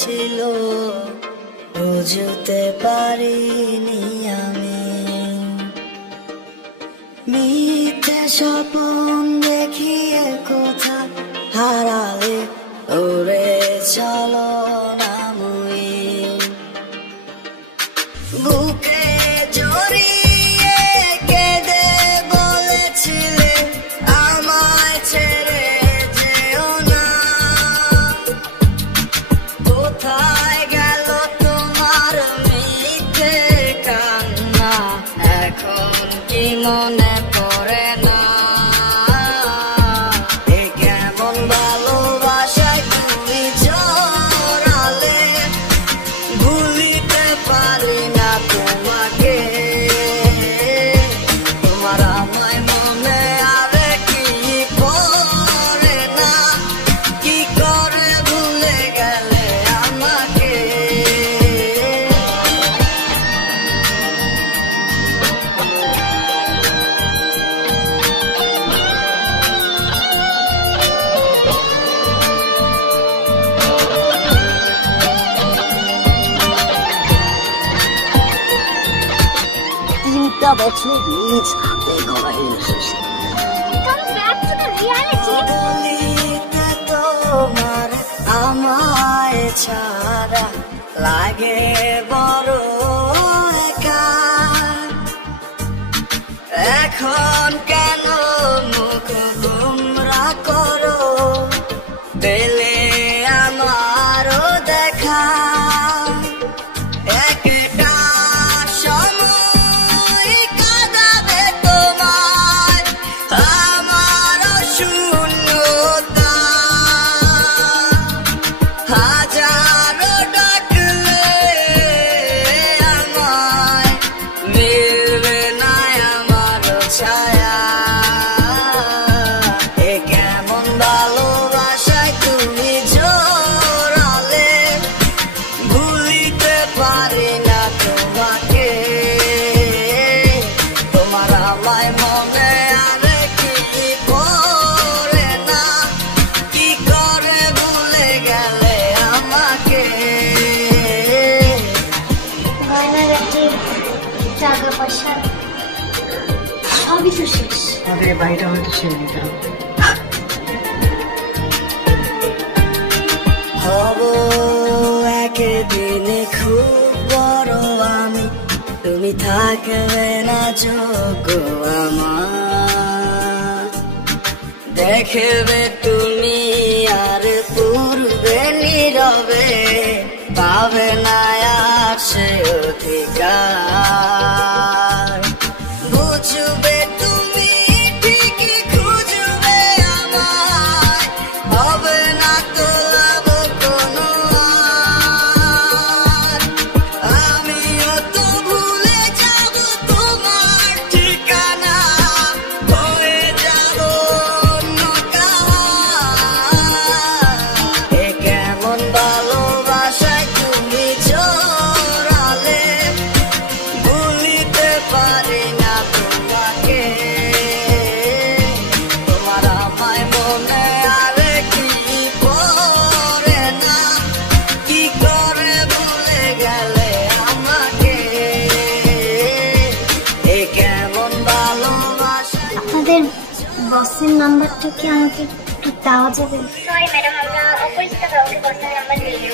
ছিল বুঝতে পারিনি আমি। মিথ্যে স্বপ্ন দেখিয়ে কোথা হারালে ওরে চলো না মুই। বুকে জড়িয়ে কেঁদে বলেছিলে আমায় ছেড়ে যেও না। কোথায় গেল তোমার মিথ্যে কান্না, এখন কি মনে পড়ে না? এ কেমন ভালোবাসায় তুমি জড়ালে, ভুলিতে পারি না তোমাকে। তোমার আমায় মনে আরে কি পড়ে না, কি করে ভুলে গেলে আমাকে। তিনটা বছর নিজ হাতে গড়াই এসেছে। বলিতে তোমার আমায় ছাড়া লাগে বড় একা। এখন কেন মুখ গুমরা করো, পেলে আমারও দেখা। একটা সময় কাঁদাবে তোমার আমারও শূন্যতা। হাজারো ডাকলে আমায় মিলবে না আমারও ছায়া। এ কেমন ভালোবাসায় তুমি জড়ালে, ভুলিতে পারি না তোমাকে। তোমার আমায় মনে আরে কি পড়ে না, কি করে ভুলে গেলে আমাকে। গয়নাগাটি, টাকা পয়সা সবই তো শেষ। আমাদের এই বাড়িটা হয়তো ছেড়ে দিতে হবে। হব একদিনে খুব বড় আমি, তুমি থাকবে না যোগ্য আমার। দেখবে তুমি আর পূর্বে নীরবে, পাবে না আর সে অধিকার। বুঝবে তুমি ঠিকই খুঁজবে আমায়, হবে না তো লাভ কোনো আর। আমিও তো ভুলে যাব তোমার ঠিকানা, হয়ে যাব অন্য কাহার। এ কেমন ভালোবাসায় তুমি জড়ালে, ভুলিতে পারি না তোমাকে। তোমার আমায় মনে আরে কি পড়ে না, কি করে ভুলে গেলে আমাকে। এ কেমন ভালোবাসা। আপনাদের বসের নাম্বারটা কি আমাকে একটু দেওয়া যাবে? সরি ম্যাডাম, আমরা অপরিচিত কাউকে বসের নাম্বার দিই না।